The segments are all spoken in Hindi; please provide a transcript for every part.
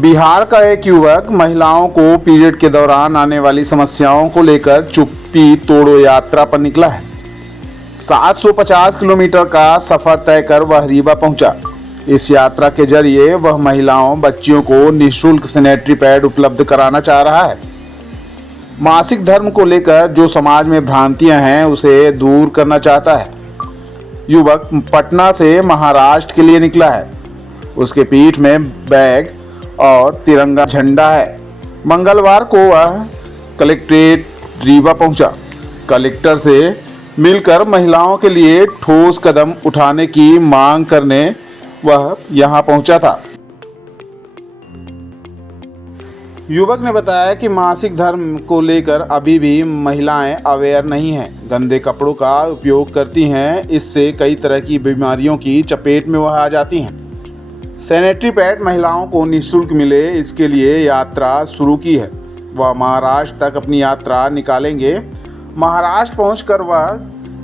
बिहार का एक युवक महिलाओं को पीरियड के दौरान आने वाली समस्याओं को लेकर चुप्पी तोड़ो यात्रा पर निकला है। 750 किलोमीटर का सफर तय कर वह रीवा पहुंचा। इस यात्रा के जरिए वह महिलाओं बच्चियों को निःशुल्क सैनिटरी पैड उपलब्ध कराना चाह रहा है। मासिक धर्म को लेकर जो समाज में भ्रांतियां हैं उसे दूर करना चाहता है। युवक पटना से महाराष्ट्र के लिए निकला है। उसके पीठ में बैग और तिरंगा झंडा है। मंगलवार को वह कलेक्ट्रेट रीवा पहुंचा। कलेक्टर से मिलकर महिलाओं के लिए ठोस कदम उठाने की मांग करने वह यहां पहुंचा था। युवक ने बताया कि मासिक धर्म को लेकर अभी भी महिलाएं अवेयर नहीं हैं। गंदे कपड़ों का उपयोग करती हैं। इससे कई तरह की बीमारियों की चपेट में वह आ जाती हैं। सैनिटरी पैड महिलाओं को निःशुल्क मिले, इसके लिए यात्रा शुरू की है। वह महाराष्ट्र तक अपनी यात्रा निकालेंगे। महाराष्ट्र पहुंचकर वह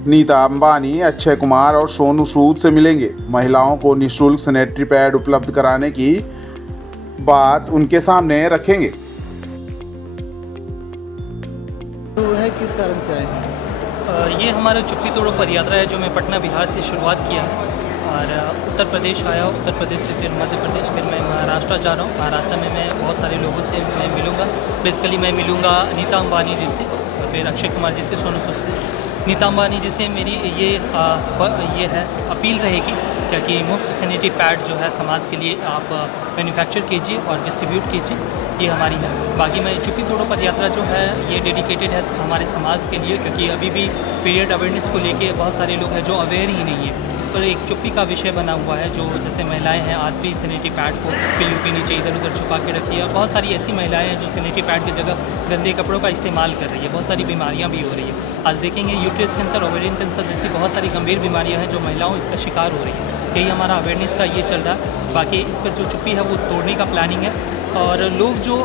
नीता अंबानी, अक्षय कुमार और सोनू सूद से मिलेंगे। महिलाओं को निःशुल्क सैनिटरी पैड उपलब्ध कराने की बात उनके सामने रखेंगे। तो है किस कारण से आए हैं? ये हमारा चुप्पी तोड़ो पदयात्रा है जो मैं पटना बिहार से शुरुआत किया है और उत्तर प्रदेश आया। उत्तर प्रदेश से फिर मध्य प्रदेश, फिर मैं महाराष्ट्र जा रहा हूँ। महाराष्ट्र में मैं बहुत सारे लोगों से मैं मिलूँगा। बेसिकली मैं मिलूँगा नीता अंबानी जी से और फिर अक्षय कुमार जी से, सोनू सूद से। नीता अंबानी जी से मेरी ये है अपील रहेगी क्योंकि मुफ्त सैनिटरी पैड जो है समाज के लिए आप मैन्युफैक्चर कीजिए और डिस्ट्रीब्यूट कीजिए, ये हमारी है। बाकी मैं चुप्पी तोड़ो पदयात्रा जो है ये डेडिकेटेड है हमारे समाज के लिए क्योंकि अभी भी पीरियड अवेयरनेस को लेके बहुत सारे लोग हैं जो अवेयर ही नहीं है। इस पर एक चुप्पी का विषय बना हुआ है। जो जैसे महिलाएं हैं आज भी सैनिटरी पैड को पिल्लू के नीचे इधर उधर छुपा के रखती है और बहुत सारी ऐसी महिलाएं हैं जो सैनिटरी पैड की जगह गंदे कपड़ों का इस्तेमाल कर रही है। बहुत सारी बीमारियाँ भी हो रही है। आज देखेंगे यूट्रस कैंसर, ओवेरियन कैंसर जैसी बहुत सारी गंभीर बीमारियाँ हैं जो महिलाओं इसका शिकार हो रही है। यही हमारा अवेयरनेस का ये चल रहा है। बाकी इस पर जो चुप्पी है वो तोड़ने का प्लानिंग है और लोग जो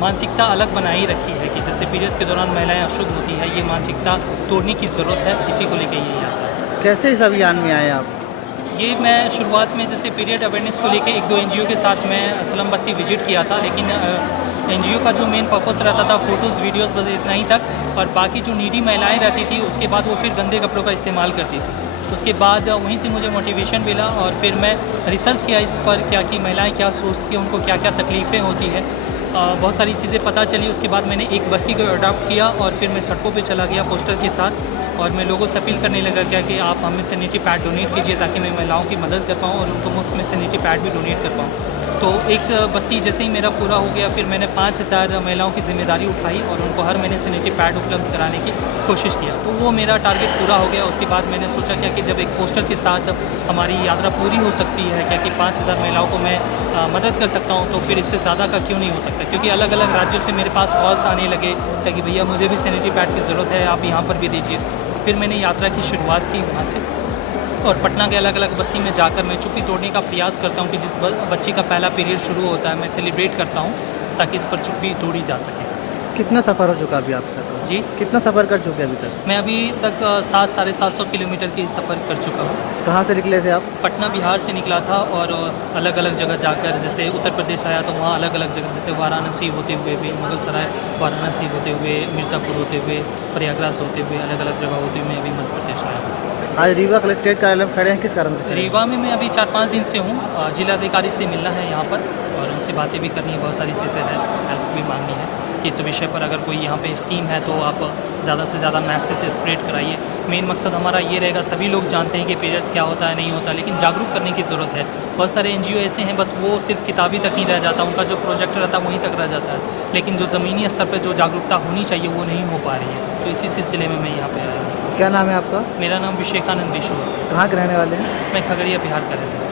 मानसिकता अलग बनाई रखी है कि जैसे पीरियड्स के दौरान महिलाएं अशुद्ध होती है, ये मानसिकता तोड़ने की ज़रूरत है। इसी को लेकर यही आता है। कैसे इस अभियान में आए आप? ये मैं शुरुआत में जैसे पीरियड अवेयरनेस को लेके 1-2 NGO के साथ मैं स्लम बस्ती विजिट किया था, लेकिन NGO का जो मेन पर्पस रहता था फ़ोटोज़ वीडियोज़ बस इतना ही तक और बाकी जो नीडी महिलाएं रहती थी उसके बाद वो फिर गंदे कपड़ों का इस्तेमाल करती थी। उसके बाद वहीं से मुझे मोटिवेशन मिला और फिर मैं रिसर्च किया इस पर क्या कि महिलाएं क्या सोचती हैं, उनको क्या क्या तकलीफ़ें होती हैं। बहुत सारी चीज़ें पता चली। उसके बाद मैंने एक बस्ती को अडॉप्ट किया और फिर मैं सड़कों पे चला गया पोस्टर के साथ और मैं लोगों से अपील करने लगा क्या कि आप हमें सैनिटरी पैड डोनेट कीजिए ताकि मैं महिलाओं की मदद कर पाऊँ और उनको मुफ्त में सैनिटरी पैड भी डोनेट कर पाऊँ। तो एक बस्ती जैसे ही मेरा पूरा हो गया फिर मैंने 5000 महिलाओं की जिम्मेदारी उठाई और उनको हर महीने सैनिटरी पैड उपलब्ध कराने की कोशिश किया। तो वो मेरा टारगेट पूरा हो गया। उसके बाद मैंने सोचा क्या कि जब एक पोस्टर के साथ हमारी यात्रा पूरी हो सकती है क्या कि 5000 महिलाओं को मैं मदद कर सकता हूँ, तो फिर इससे ज़्यादा का क्यों नहीं हो सकता। क्योंकि अलग अलग राज्यों से मेरे पास कॉल्स आने लगे कि भैया मुझे भी सैनिटरी पैड की ज़रूरत है, आप यहाँ पर भी दीजिए। फिर मैंने यात्रा की शुरुआत की वहाँ से और पटना के अलग अलग बस्ती में जाकर मैं चुप्पी तोड़ने का प्रयास करता हूँ कि जिस बच्ची का पहला पीरियड शुरू होता है मैं सेलिब्रेट करता हूँ ताकि इस पर चुप्पी तोड़ी जा सके। कितना सफ़र हो चुका अभी आपका? जी, कितना सफ़र कर चुके अभी तक? मैं अभी तक 700-750 किलोमीटर की सफ़र कर चुका हूँ। कहाँ से निकले थे आप? पटना बिहार से निकला था और अलग अलग जगह जाकर जैसे उत्तर प्रदेश आया तो वहाँ अलग अलग जगह जैसे वाराणसी होते हुए भी, मुगलसराय, वाराणसी होते हुए, मिर्ज़ापुर होते हुए, प्रयागराज होते हुए, अलग अलग जगह होते हुए मैं अभी मध्य प्रदेश आया हूँ। आज रीवा कलेक्ट्रेट कार्यालय में खड़े हैं, किस कारण से? रीवा में मैं अभी 4-5 दिन से हूँ। जिलाधिकारी से मिलना है यहाँ पर और उनसे बातें भी करनी है, बहुत सारी चीज़ें हैं, हेल्प भी मांगनी है कि इस विषय पर अगर कोई यहाँ पे स्कीम है तो आप ज़्यादा से ज़्यादा मैसेज स्प्रेड कराइए। मेन मकसद हमारा ये रहेगा, सभी लोग जानते हैं कि पीरियड्स क्या होता है नहीं होता, लेकिन जागरूक करने की ज़रूरत है। बहुत सारे NGO ऐसे हैं बस वो सिर्फ किताबी तक ही रह जाता, उनका जो प्रोजेक्ट रहता है वहीं तक रह जाता है, लेकिन जो ज़मीनी स्तर पर जो जागरूकता होनी चाहिए वो नहीं हो पा रही है। तो इसी सिलसिले में मैं यहाँ पर आया हूँ। क्या नाम है आपका? मेरा नाम विवेकानंद विशु है। कहाँ के रहने वाले हैं? मैं खगड़िया बिहार का रहने वाला हूँ।